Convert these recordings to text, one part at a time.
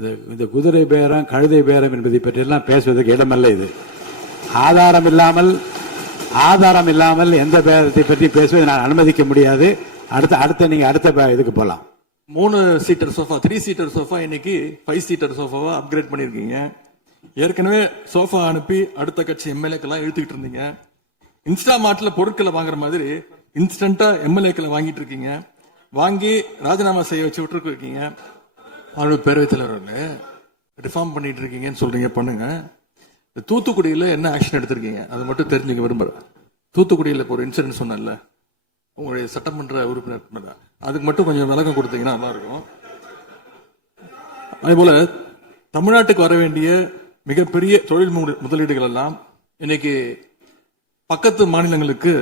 இந்த குதிரை பேரம் கழுதை பேரம் என்பதை பற்றியெல்லாம் பேசுவதற்கு இடமல்ல. இது ஆதாரம் இல்லாமல் எந்த பேரத்தை பற்றி பேசுவதை நான் அனுமதிக்க முடியாது. நீங்க அடுத்த இதுக்கு போலாம். 3 சீட்டர் சோஃபா 3 சீட்டர் சோஃபா இன்னைக்கு 5 சீட்டர் சோஃபாவா அப்கிரேட் பண்ணிருக்கீங்க. ஏற்கனவே சோஃபா அனுப்பி அடுத்த கட்சி எம்எல்ஏக்கெல்லாம் இழுத்துக்கிட்டு இருந்தீங்க. இன்ஸ்டா மார்ட்ல பொருட்களை வாங்குற மாதிரி இன்ஸ்டன்டா எம்எல்ஏக்களை வாங்கிட்டு இருக்கீங்க. வாங்கி ராஜினாமா செய்ய வச்சு விட்டு இருக்கீங்க. பேரவைத் தலைவர்கள் ரிஃபார்ம் பண்ணிட்டு இருக்கீங்கன்னு சொல்றீங்க, பண்ணுங்க. தூத்துக்குடியில என்ன ஆக்ஷன் எடுத்திருக்கீங்க அதை மட்டும் தெரிஞ்சுக்க விரும்புறேன். தூத்துக்குடியில ஒரு இன்சிடென்ட் சொன்னல உங்களுடைய சட்டமன்ற உறுப்பினர், அதுக்கு மட்டும் கொஞ்சம் விளக்கம் கொடுத்தீங்கன்னா நல்லா இருக்கும். அதே போல தமிழ்நாட்டுக்கு வர வேண்டிய மிகப்பெரிய தொழில் முதலீடுகள் எல்லாம் இன்னைக்கு பக்கத்து மாநிலங்களுக்கு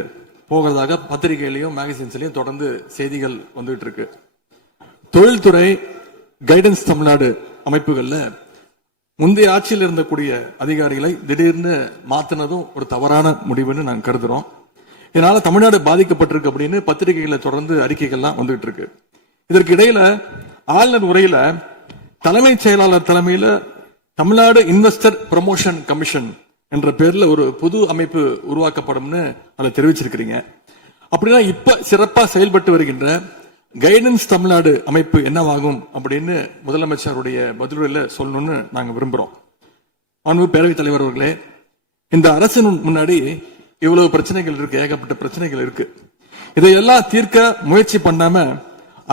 போகிறதாக பத்திரிகையிலையும் மேகசின்ஸ்லயும் தொடர்ந்து செய்திகள் வந்துட்டு இருக்கு. தொழில்துறை கைடன்ஸ் தமிழ்நாடு அமைப்புகள்ல முந்தைய ஆட்சியில் இருந்தக்கூடிய அதிகாரிகளை திடீர்னு மாத்தினதும் ஒரு தவறான முடிவுன்னு நாங்க கருதுறோம். இதனால தமிழ்நாடு பாதிக்கப்பட்டிருக்கு அப்படின்னு பத்திரிகைகளை தொடர்ந்து அறிக்கைகள்லாம் வந்துட்டு இருக்கு. இதற்கு இடையில ஆளுநர் உரையில தலைமைச் செயலாளர் தலைமையில தமிழ்நாடு இன்வெஸ்டர் ப்ரமோஷன் கமிஷன் என்ற பேர்ல ஒரு புது அமைப்பு உருவாக்கப்படும்னு அதை தெரிவிச்சிருக்கிறீங்க. அப்படின்னா இப்ப சிறப்பா செயல்பட்டு வருகின்ற கைடன்ஸ் தமிழ்நாடு அமைப்பு என்னவாகும் அப்படின்னு முதலமைச்சருடைய பதிலுரையில சொல்லணும்னு நாங்க விரும்புறோம். மாண்புமிகு பேரவைத் தலைவர் அவர்களே, இந்த அரசின் முன்னாடி இவ்வளவு பிரச்சனைகள் இருக்கு, ஏகப்பட்ட பிரச்சனைகள் இருக்கு. இதையெல்லாம் தீர்க்க முயற்சி பண்ணாம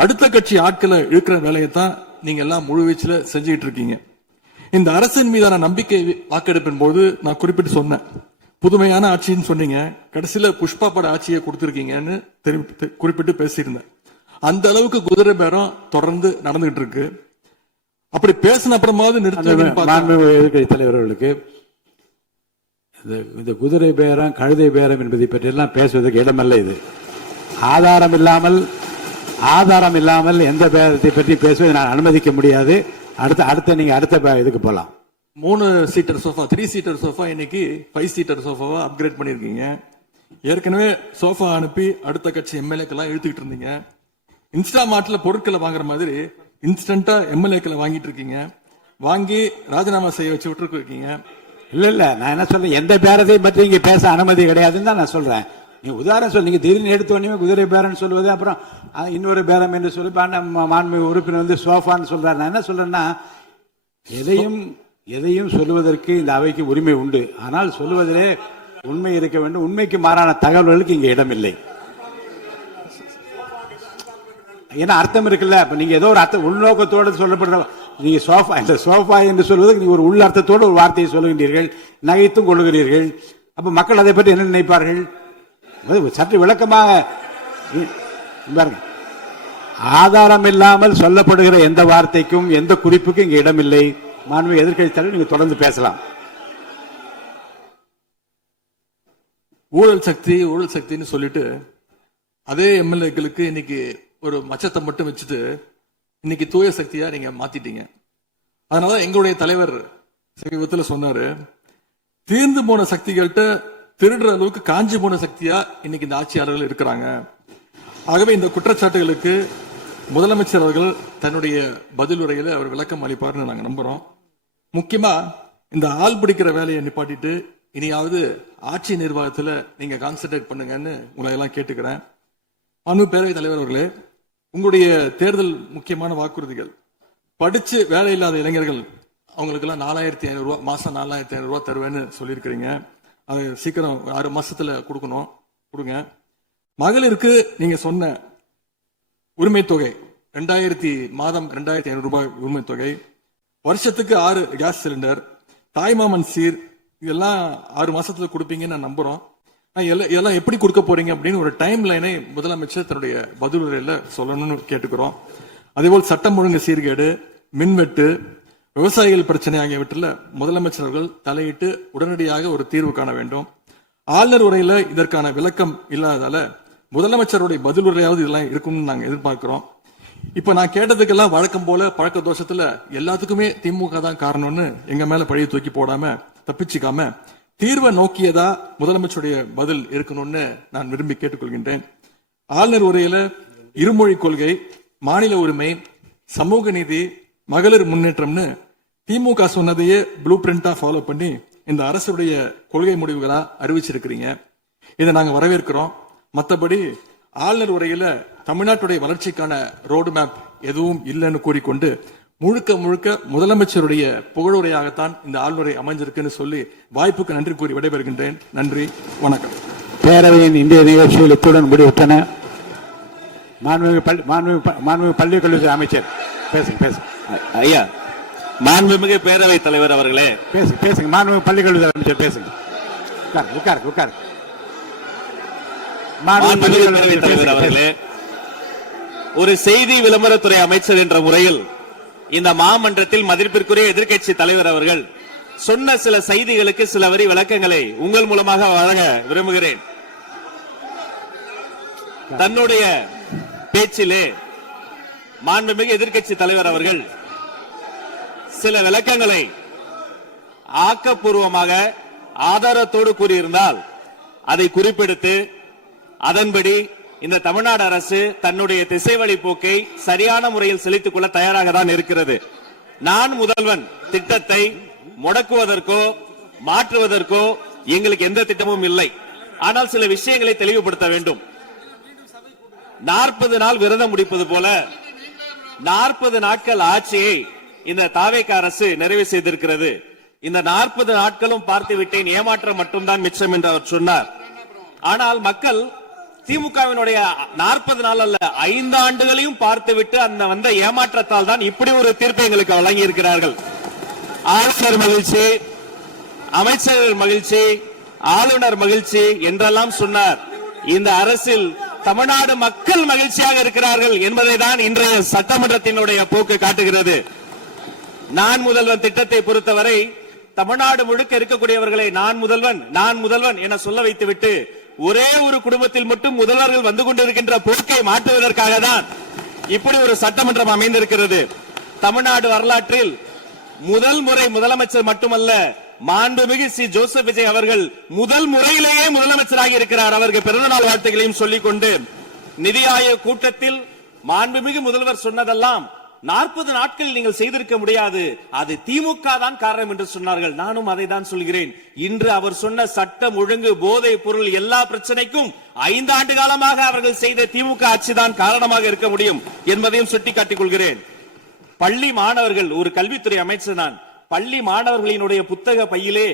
அடுத்த கட்சி ஆட்களை இழுக்கிற வேலையைத்தான் நீங்க எல்லாம் முழுவீச்சில் செஞ்சுட்டு இருக்கீங்க. இந்த அரசின் மீதான நம்பிக்கை வாக்கெடுப்பின் போது நான் குறிப்பிட்டு சொன்னேன், புதுமையான ஆட்சின்னு சொன்னீங்க, கடைசியில புஷ்பா பட ஆட்சியை கொடுத்திருக்கீங்கன்னு குறிப்பிட்டு பேசியிருந்தேன். அந்த அளவுக்கு குதிரை பேரம் தொடர்ந்து நடந்துகிட்டு இருக்கு. அப்படி பேசின அப்புறமாவது எதிர்கட்சி தலைவர்களுக்கு இந்த குதிரை பேரம் கழுதை பேரம் என்பதை பற்றியெல்லாம் பேசுவதற்கு இடமல்ல. இது ஆதாரம் இல்லாமல் எந்த பேரத்தை பற்றி பேசுவதை நான் அனுமதிக்க முடியாது. நீங்க அடுத்த இதுக்கு போலாம். 3 சீட்டர் சோஃபா 3 சீட்டர் சோஃபா இன்னைக்கு 5 சீட்டர் சோஃபாவா அப்கிரேட் பண்ணிருக்கீங்க. ஏற்கனவே சோஃபா அனுப்பி அடுத்த கட்சி எம்எல்ஏக்கெல்லாம் இழுத்துக்கிட்டு இருந்தீங்க. இன்ஸ்டா மார்ட்ல பொருட்களை வாங்குற மாதிரி இன்ஸ்டன்டா எம்எல்ஏக்களை வாங்கிட்டு இருக்கீங்க. வாங்கி ராஜினாமா செய்ய வச்சு விட்டு இருக்கீங்க. இல்ல நான் என்ன சொல்றேன், எந்த பேரத்தையும் பற்றி இங்க பேச அனுமதி கிடையாதுன்னு தான் நான் சொல்றேன். நீங்க உதாரணம் சொல்லி நீங்க திடீர்னு எடுத்தோடனே குதிரை பேரன்னு சொல்லுவது, அப்புறம் இன்னொரு பேரம் என்று சொல்லி மாண்புமிகு உறுப்பினர் வந்து சோஃபான்னு சொல்றாரு. நான் என்ன சொல்றேன்னா, எதையும் சொல்லுவதற்கு இந்த அவைக்கு உரிமை உண்டு. ஆனால் சொல்லுவதிலே உண்மை இருக்க வேண்டும். உண்மைக்கு மாறான தகவல்களுக்கு இங்க இடமில்லை. ஏன்னா அர்த்தம் இருக்குல்ல. இப்ப நீங்க ஏதோ ஒரு அர்த்தம் உள்நோக்கத்தோடு சொல்லப்படுற நீங்க சோஃபா என்று சொல்வதற்கு நீங்க ஒரு உள் அர்த்தத்தோடு ஒரு வார்த்தையை சொல்லுகின்றீர்கள், நகைத்தும் கொள்ளுகிறீர்கள். அப்ப மக்கள் அதை பற்றி என்ன நினைப்பார்கள்? சற்று விளக்கமாக பாருங்க. ஆதாரம் இல்லாமல் சொல்லப்படுகிற எந்த வார்த்தைக்கும் எந்த குறிப்புக்கும் இங்க இடமில்லை. மாண்புமிகு எதிர்க்கட்சி தலைவர், நீங்க தொடர்ந்து பேசலாம். ஊழல் சக்தின்னு சொல்லிட்டு அதே எம்எல்ஏக்களுக்கு இன்னைக்கு ஒரு மச்சத்தை மட்டும் வச்சுட்டு இன்னைக்கு தூய சக்தியா நீங்க மாத்திட்டீங்க. அதனால எங்களுடைய தலைவர் சமீபத்தில் சொன்னாரு, தீர்ந்து போன சக்திகள்கிட்ட திருடுற அளவுக்கு காஞ்சி போன சக்தியா இன்னைக்கு இந்த ஆட்சியாளர்கள் இருக்கிறாங்க. ஆகவே இந்த குற்றச்சாட்டுகளுக்கு முதலமைச்சர் அவர்கள் தன்னுடைய பதில் உரையில அவர் விளக்கம் அளிப்பார்னு நாங்க நம்புறோம். முக்கியமா இந்த ஆள் பிடிக்கிற வேலையை நிப்பாட்டிட்டு இனியாவது ஆட்சி நிர்வாகத்துல நீங்க கான்சென்ட்ரேட் பண்ணுங்கன்னு உங்களை எல்லாம் கேட்டுக்கிறேன். மாண்புமிகு பேரவைத் தலைவர் அவர்களே, உங்களுடைய தேர்தல் முக்கியமான வாக்குறுதிகள், படிச்சு வேலை இல்லாத இளைஞர்கள் அவங்களுக்கு எல்லாம் 4500 ரூபாய் மாசம் 4500 ரூபாய் தருவேன்னு சொல்லியிருக்கிறீங்க. அது சீக்கிரம் 6 மாசத்துல கொடுங்க. மகளிருக்கு நீங்க சொன்ன உரிமை தொகை 2500 ரூபாய் உரிமை தொகை, வருஷத்துக்கு 6 கேஸ் சிலிண்டர், தாய்மாமன் சீர், இதெல்லாம் 6 மாசத்துல கொடுப்பீங்கன்னு நான் நம்புறோம். இதெல்லாம் எப்படி கொடுக்க போறீங்க அப்படின்னு ஒரு டைம் லைனை முதலமைச்சர் தன்னுடைய பதிலுரையில சொல்லணும்னு கேட்டுக்கிறோம். அதேபோல் சட்டம் ஒழுங்கு சீர்கேடு, மின்வெட்டு, விவசாயிகள் பிரச்சனை ஆகியவற்றில் முதலமைச்சர் அவர்கள் தலையிட்டு உடனடியாக ஒரு தீர்வு காண வேண்டும். ஆளுநர் உரையில இதற்கான விளக்கம் இல்லாததால முதலமைச்சருடைய பதிலுரையாவது இதெல்லாம் இருக்கும்னு நாங்க எதிர்பார்க்கிறோம். இப்ப நான் கேட்டதுக்கெல்லாம் வழக்கம் போல பழக்க தோஷத்துல எல்லாத்துக்குமே திமுக தான் காரணம்னு எங்க மேல பழிய தூக்கி போடாம தப்பிச்சுக்காம தீர்வை நோக்கியதா முதலமைச்சருடைய பதில் இருக்கணும்னு நான் விரும்பி கேட்டுக்கொள்கின்றேன். ஆளுநர் உரையில இருமொழி கொள்கை, மாநில உரிமை, சமூக நீதி, மகளிர் முன்னேற்றம்னு திமுக சொன்னதையே ப்ளூ பிரிண்டா ஃபாலோ பண்ணி இந்த அரசுடைய கொள்கை முடிவுகளா அறிவிச்சிருக்கிறீங்க. இதை நாங்க வரவேற்கிறோம். மற்றபடி ஆளுநர் உரையில தமிழ்நாட்டுடைய வளர்ச்சிக்கான ரோடு மேப் எதுவும் இல்லைன்னு கூறிக்கொண்டு முழுக்க முழுக்க முதலமைச்சருடைய புகழுரையாகத்தான் இந்த ஆளுநரை அமைஞ்சிருக்குன்னு சொல்லி வாய்ப்புக்கு நன்றி கூறி விடைபெறுகின்றேன். நன்றி, வணக்கம். பேரவையின் இந்திய நிகழ்ச்சிகள் இத்துடன் முடிவுற்றன. மாண்புமிகு பள்ளி கல்வித்துறை அமைச்சர் பேசுங்க. ஐயா, மாண்புமிகு பேரவைத் தலைவர் அவர்களே, பேசுங்க. மாண்புமிகு பள்ளி கல்வித்துறை அமைச்சர் பேசுங்க. உட்கார். மாண்புமிகு பேரவைத் தலைவர் அவர்களே, ஒரு செய்தி விளம்பரத்துறை அமைச்சர் என்ற முறையில் இந்த மாமன்றத்தில் மதிப்பிற்குரிய எதிர்க்கட்சி தலைவர் அவர்கள் சொன்ன சில செய்திகளுக்கு சில வரி விளக்கங்களை உங்கள் மூலமாக வழங்க விரும்புகிறேன். தன்னுடைய பேச்சிலே மாண்புமிகு எதிர்க்கட்சி தலைவர் அவர்கள் சில விளக்கங்களை ஆக்கப்பூர்வமாக ஆதாரத்தோடு கூறியிருந்தால் அதை குறிப்பெடுத்து அதன்படி இந்த தமிழ்நாடு அரசு தன்னுடைய திசைவழி போக்கை சரியான முறையில் செலுத்திக் கொள்ள தயாராக தான் இருக்கிறது. நான் முதல்வன் திட்டத்தை முடக்குவதற்கோ மாற்றுவதற்கோ எங்களுக்கு எந்த திட்டமும் இல்லை. ஆனால் சில விஷயங்களை தெளிவுபடுத்த வேண்டும். 40 நாள் விரதம் முடிப்பது போல 40 நாட்கள் ஆட்சியை இந்த தாவேக அரசு நிறைவு செய்திருக்கிறது. இந்த 40 நாட்களும் பார்த்து விட்டேன், ஏமாற்றம் மட்டும்தான் மிச்சம் என்று அவர் சொன்னார். ஆனால் மக்கள் திமுகவினுடைய 40 நாள் அல்ல 5 ஆண்டுகளையும் பார்த்துவிட்டு அந்த வந்த ஏமாற்றத்தால் தான் இப்படி ஒரு தீர்ப்பை எங்களுக்கு வழங்கி இருக்கிறார்கள். ஆளுநர் மகிழ்ச்சி, அமைச்சர்கள் மகிழ்ச்சி, ஆளுநர் மகிழ்ச்சி என்றெல்லாம் சொன்னார். இந்த அரசில் தமிழ்நாடு மக்கள் மகிழ்ச்சியாக இருக்கிறார்கள் என்பதை தான் இன்றைய சட்டமன்றத்தினுடைய போக்கு காட்டுகிறது. நான் முதல்வன் திட்டத்தை பொறுத்தவரை தமிழ்நாடு முழுக்க இருக்கக்கூடியவர்களை நான் முதல்வன் என சொல்ல வைத்துவிட்டு ஒரே ஒரு குடும்பத்தில் மட்டும் முதல்வர்கள் வந்து கொண்டிருக்கின்ற போக்கை மாற்றுவதற்காக தான் இப்படி ஒரு சட்டமன்றம் அமைந்திருக்கிறது. தமிழ்நாடு வரலாற்றில் முதல் முறை முதலமைச்சர் மட்டுமல்ல, மாண்புமிகு சி ஜோசப் விஜய் அவர்கள் முதல் முறையிலேயே முதலமைச்சராக இருக்கிறார். அவருக்கு பிறந்தநாள் வாழ்த்துக்களையும் சொல்லிக் கொண்டு, நிதி ஆயோக் கூட்டத்தில் மாண்புமிகு முதல்வர் சொன்னதெல்லாம் 40 நாட்கள் நீங்கள் செய்திருக்க முடியாது, அது திமுக தான் காரணம் என்று சொன்னார்கள். நானும் அதை தான் சொல்கிறேன். இன்று அவர் சொன்ன சட்டம் ஒழுங்கு, போதை பொருள் எல்லா பிரச்சனைக்கும் 5 ஆண்டு காலமாக அவர்கள் செய்த திமுக ஆட்சிதான் காரணமாக இருக்க முடியும் என்பதையும் சுட்டிக்காட்டிக் கொள்கிறேன். பள்ளி மாணவர்கள், ஒரு கல்வித்துறை அமைச்சர் நான், பள்ளி மாணவர்களினுடைய புத்தக பையிலே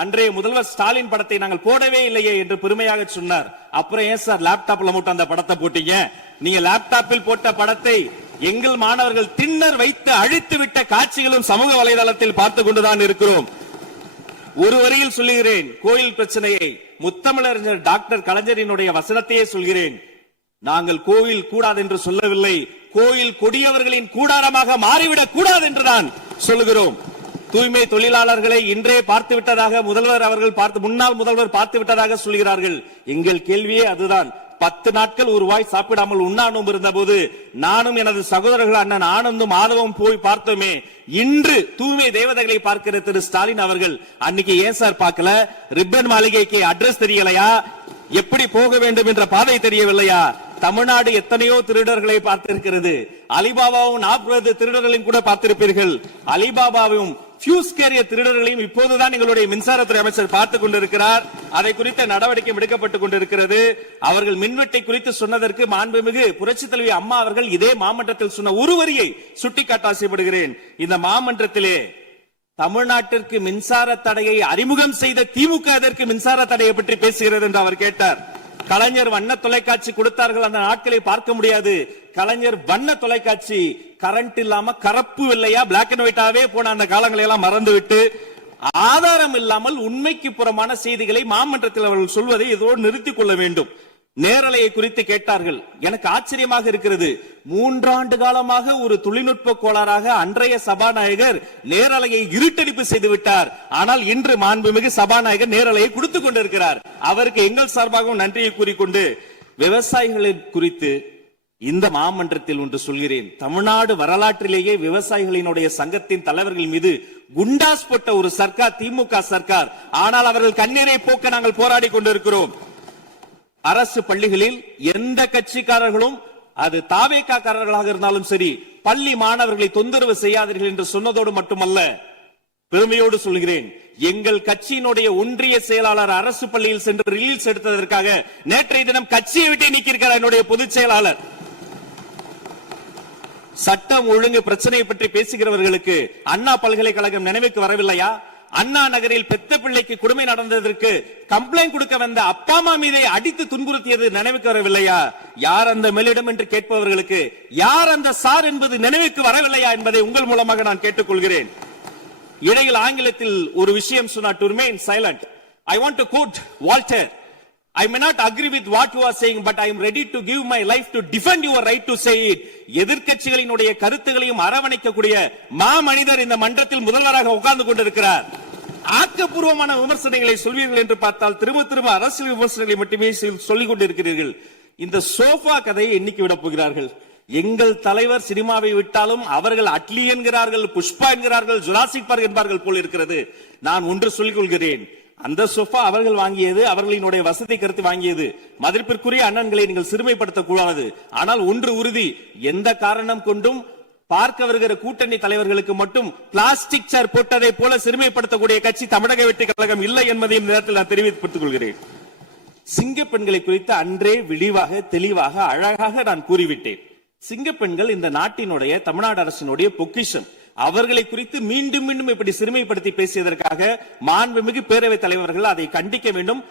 அன்றைய முதல்வர் ஸ்டாலின் படத்தை நாங்கள் போடவே இல்லையே என்று பெருமையாக சொன்னார். அப்புறம் ஏன் சார் லேப்டாப்ல மட்டும் அந்த படத்தை போட்டீங்க? நீங்க லேப்டாப்பில் போட்ட படத்தை எங்கள் மாணவர்கள் திண்ணர் வைத்து அழித்து விட்ட காட்சிகளும் சமூக வலைதளத்தில் பார்த்து கொண்டுதான் இருக்கிறோம். ஒரு வரியில் சொல்லுகிறேன், கோயில் பிரச்சனையை முத்தமிழறிஞர் டாக்டர் கலைஞரினுடைய வசனத்தையே சொல்கிறேன். நாங்கள் கோயில் கூடாது என்று சொல்லவில்லை, கோயில் கொடியவர்களின் கூடாரமாக மாறிவிடக் கூடாது என்றுதான் சொல்லுகிறோம். தூய்மை தொழிலாளர்களை இன்றே பார்த்து விட்டதாக முன்னாள் முதல்வர் பார்த்து விட்டதாக சொல்கிறார்கள். எங்கள் கேள்வியே அதுதான். 10 நாட்கள் ஒரு வாய் சாப்பிடாமல் உண்ணானும் இருந்த போது நானும் எனது சகோதரர்கள் அண்ணன் ஆனந்தும் மாதவும் போய் பார்த்தோமே. இன்று தூய்மை தேவதைகளை பார்க்கிற திரு ஸ்டாலின் அவர்கள் அன்னைக்கு ஏன் சார் பார்க்கல? ரிப்பன் மாளிகைக்கு அட்ரஸ் தெரியலையா? எப்படி போக வேண்டும் என்ற பாதை தெரியவில்லையா? தமிழ்நாடு எத்தனையோ திருடர்களை பார்த்திருக்கிறது. அலிபாபாவும் 40 திருடர்களையும் கூட பார்த்திருப்பீர்கள். அலிபாபாவும் பியூஸ் கேரிய திருடர்களையும் இப்போதுதான் எங்களுடைய மின்சாரத்துறை அமைச்சர் பார்த்துக் கொண்டிருக்கிறார். அதை குறித்த நடவடிக்கை எடுக்கப்பட்டுக் கொண்டிருக்கிறது. அவர்கள் மின்வெட்டை குறித்து சொன்னதற்கு மாண்புமிகு புரட்சித் தலைவி அம்மா அவர்கள் இதே மாமன்றத்தில் சொன்ன ஒரு வரியை சுட்டிக்காட்ட ஆசைப்படுகிறேன். இந்த மாமன்றத்திலே தமிழ்நாட்டிற்கு மின்சார தடையை அறிமுகம் செய்த திமுக எதற்கு மின்சார தடையை பற்றி பேசுகிறது என்று அவர் கேட்டார். கலைஞர் வண்ண தொலைக்காட்சி கொடுத்தார்கள், அந்த நாட்களை பார்க்க முடியாது. கலைஞர் வண்ண தொலைக்காட்சி கரண்ட் இல்லாம கருப்பு வெள்ளையா பிளாக் அண்ட் ஒயிட்டாவே போன அந்த காலங்களை எல்லாம் மறந்துவிட்டு ஆதாரம் இல்லாமல் உண்மைக்கு புறமான செய்திகளை மாமன்றத்தில் அவர்கள் சொல்வதை இதோடு நிறுத்திக் கொள்ள வேண்டும். நேரலையை குறித்து கேட்டார்கள். எனக்கு ஆச்சரியமாக இருக்கிறது. 3 ஆண்டு காலமாக ஒரு தொழில்நுட்ப கோளாறாக அன்றைய சபாநாயகர் நேரலையை இருட்டடிப்பு செய்து விட்டார். ஆனால் இன்று மாண்புமிகு சபாநாயகர் நேரலையை கொடுத்துக் கொண்டிருக்கிறார். அவருக்கு எங்கள் சார்பாகவும் நன்றியை கூறிக்கொண்டு, விவசாயிகளை குறித்து இந்த மாமன்றத்தில் ஒன்று சொல்கிறேன். தமிழ்நாடு வரலாற்றிலேயே விவசாயிகளினுடைய சங்கத்தின் தலைவர்கள் மீது குண்டாஸ் போட்ட ஒரு சர்க்கார் திமுக சர்க்கார். ஆனால் அவர்கள் கண்ணீரை போக்க நாங்கள் போராடி கொண்டிருக்கிறோம். அரசு பள்ளிகளில் எந்த கட்சிக்காரர்களும், அது தாவேகாரர்களாக இருந்தாலும் சரி, பள்ளி மாணவர்களை தொந்தரவு செய்யாதீர்கள் என்று சொன்னதோடு மட்டுமல்ல, பெருமையோடு சொல்கிறேன், எங்கள் கட்சியினுடைய ஒன்றிய செயலாளர் அரசு பள்ளியில் சென்று ரிலீஸ் எடுத்ததற்காக நேற்றைய தினம் கட்சியை விட்டு நீக்கியிருக்கிறார் என்னுடைய பொதுச் செயலாளர். சட்டம் ஒழுங்கு பிரச்சனை பற்றி பேசுகிறவர்களுக்கு அண்ணா பல்கலைக்கழகம் நினைவுக்கு வரவில்லையா? அண்ணா நகரில் பெத்த பிள்ளைக்கு கொடுமை நடந்ததற்கு கம்ப்ளைண்ட் கொடுக்க வந்த அப்பா அம்மா மீதே அடித்து துன்புறுத்தியது நினைவுக்கு வரவில்லையா? யார் அந்த மேலிடம் என்று கேட்பவர்களுக்கு யார் அந்த சார் என்பது நினைவுக்கு வரவில்லையா என்பதை உங்கள் மூலமாக நான் கேட்டுக்கொள்கிறேன். இடையில் ஆங்கிலத்தில் ஒரு விஷயம் சொன்னார், to remain silent. I want to quote Walter. I may not agree with what you are saying, but I am ready to give my life to defend your right to say it. எதிர்க்கட்சிகளினுடைய கருத்துகளையும் அரவணைக்கக்கூடிய மாமனிதர் இந்த மன்றத்தில் முதல்வராக உட்கார்ந்து கொண்டிருக்கிறார். ஆக்கப்பூர்வமான விமர்சனங்களை சொல்வீர்கள் என்று பார்த்தால் திரும்ப திரும்ப அரசியல் விமர்சனங்களை மட்டுமே சொல்லிக் கொண்டிருக்கிறீர்கள். இந்த சோஃபா கதையை எண்ணிக்கை விட போகிறார்கள். எங்கள் தலைவர் சினிமாவை விட்டாலும் அவர்கள் அட்லி என்கிறார்கள், புஷ்பா என்கிறார்கள், ஜுராசிக் பார்க் என்பார்கள் போல் இருக்கிறது. நான் ஒன்று சொல்லிக் கொள்கிறேன், அந்த சோஃபா அவர்கள் வாங்கியது, அவர்களினுடைய வசதி கருத்து வாங்கியது. மதிப்பிற்குரிய அண்ணன்களை நீங்கள் சிறுமைப்படுத்தக் கூடாது. ஆனால் ஒன்று உறுதி, எந்த காரணம் கொண்டும் பார்க்க வருகிற கூட்டணி தலைவர்களுக்கு மட்டும் பிளாஸ்டிக் சேர் போட்டதை போல சிறுமைப்படுத்தக்கூடிய கட்சி தமிழக வெற்றிக் கழகம் இல்லை என்பதையும் இந்த நேரத்தில் நான் தெரிவித்துக் கொள்கிறேன். சிங்க பெண்களை குறித்து அன்றே விரிவாக தெளிவாக அழகாக நான் கூறிவிட்டேன். சிங்க பெண்கள் இந்த நாட்டினுடைய தமிழ்நாடு அரசினுடைய பொக்கிஷம். அவர்களை குறித்து மீண்டும் மீண்டும் இப்படி சிறுமைப்படுத்தி பேசியதற்காக மாண்புமிகு பேரவைத் தலைவர்கள் அதை கண்டிக்க வேண்டும்.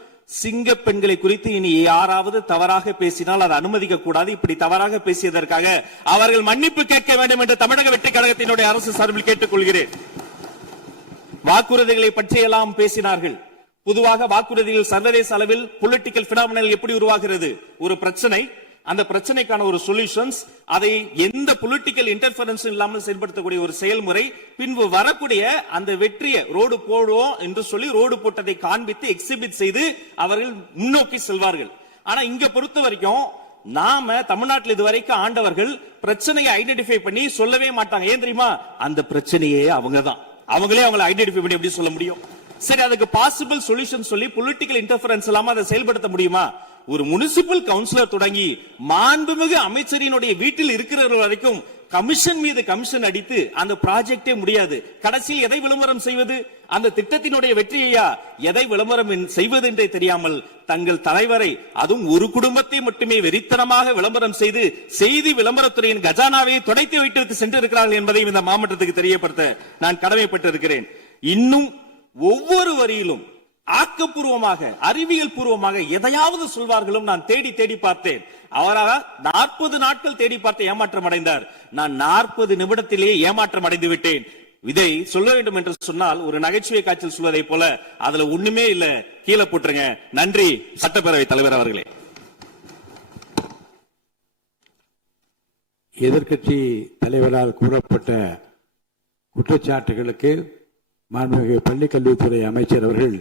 சிங்க பெண்களை குறித்து இனி யாராவது தவறாக பேசினால் அதை அனுமதிக்க கூடாது. இப்படி தவறாக பேசியதற்காக அவர்கள் மன்னிப்பு கேட்க வேண்டும் என்று தமிழக வெற்றிக் கழகத்தினுடைய அரசு சார்பில் கேட்டுக் கொள்கிறேன். வாக்குறுதிகளை பற்றியெல்லாம் பேசினார்கள். பொதுவாக வாக்குறுதிகள் சர்வதேச அளவில் பொலிட்டிக்கல் பினாமினல் எப்படி உருவாகிறது? ஒரு பிரச்சனை, அந்த பிரச்சனைக்கான ஒரு சொல்யூஷன்ஸ், அதை எந்த பொலிட்டிக்கல் இன்டர்ஃபரன்ஸ் இல்லாமல் செயல்படுத்தக்கூடிய ஒரு செயல்முறை, பின்பு வரக்கூடிய அந்த வெற்றியை ரோடு போடுவோம் என்று சொல்லி ரோடு போட்டதை காண்பித்து எக்ஸிபிட் செய்து அவர்கள் முன்னோக்கி செல்வார்கள். ஆனா இங்க பொறுத்த வரைக்கும் நாம தமிழ்நாட்டில் இதுவரைக்கும் ஆண்டவர்கள் பிரச்சனையை ஐடென்டிஃபை பண்ணி சொல்லவே மாட்டாங்க. ஏன் தெரியுமா? அந்த பிரச்சனையே அவங்கதான், அவங்களே அவங்களை ஐடென்டிஃபை பண்ணி எப்படி சொல்ல முடியும்? சரி, அதுக்கு பாசிபிள் சொல்யூஷன் சொல்லி பொலிட்டிக்கல் இன்டர்ஃபரன்ஸ் இல்லாம அதை செயல்படுத்த முடியுமா? ஒரு முனிசிபல் கவுன்சிலர் தொடங்கி மாண்புமிகு அமைச்சரினுடைய வீட்டில் இருக்கிறவர்கள் வரைக்கும் கமிஷன் மீது கமிஷன் அடித்து அந்த ப்ராஜெக்டே முடியாது. கடைசியில் எதை விளம்பரம் செய்வது? அந்த திட்டத்தினுடைய வெற்றியையா? எதை விளம்பரம் செய்வது என்றே தெரியாமல் தங்கள் தலைவரை, அதுவும் ஒரு குடும்பத்தை மட்டுமே வெறித்தனமாக விளம்பரம் செய்து செய்தி விளம்பரத்துறையின் கஜானாவை துடைத்து வைத்து சென்றிருக்கிறார்கள் என்பதையும் இந்த மாவட்டத்துக்கு தெரியப்படுத்த நான் கடமைப்பட்டிருக்கிறேன். இன்னும் ஒவ்வொரு வரியிலும் ஆக்கப்பூர்வமாக அறிவியல் பூர்வமாக எதையாவது சொல்வார்களும் நான் தேடி தேடி பார்த்தேன். அவராக 40 நாட்கள் தேடி பார்த்து ஏமாற்றம் அடைந்தார். நான் 40 நிமிடத்திலேயே ஏமாற்றம் அடைந்து விட்டேன். இதை சொல்ல வேண்டும் என்று சொன்னால் ஒரு நகைச்சுவை காட்சியில் சொல்வதை போல அதுல ஒண்ணுமே இல்ல, கீழே போட்டுருங்க. நன்றி சட்டப்பேரவை தலைவர் அவர்களே. எதிர்க்கட்சி தலைவரால் கூறப்பட்ட குற்றச்சாட்டுகளுக்கு மாண்புமிகு பள்ளி கல்வித்துறை அமைச்சர் அவர்கள்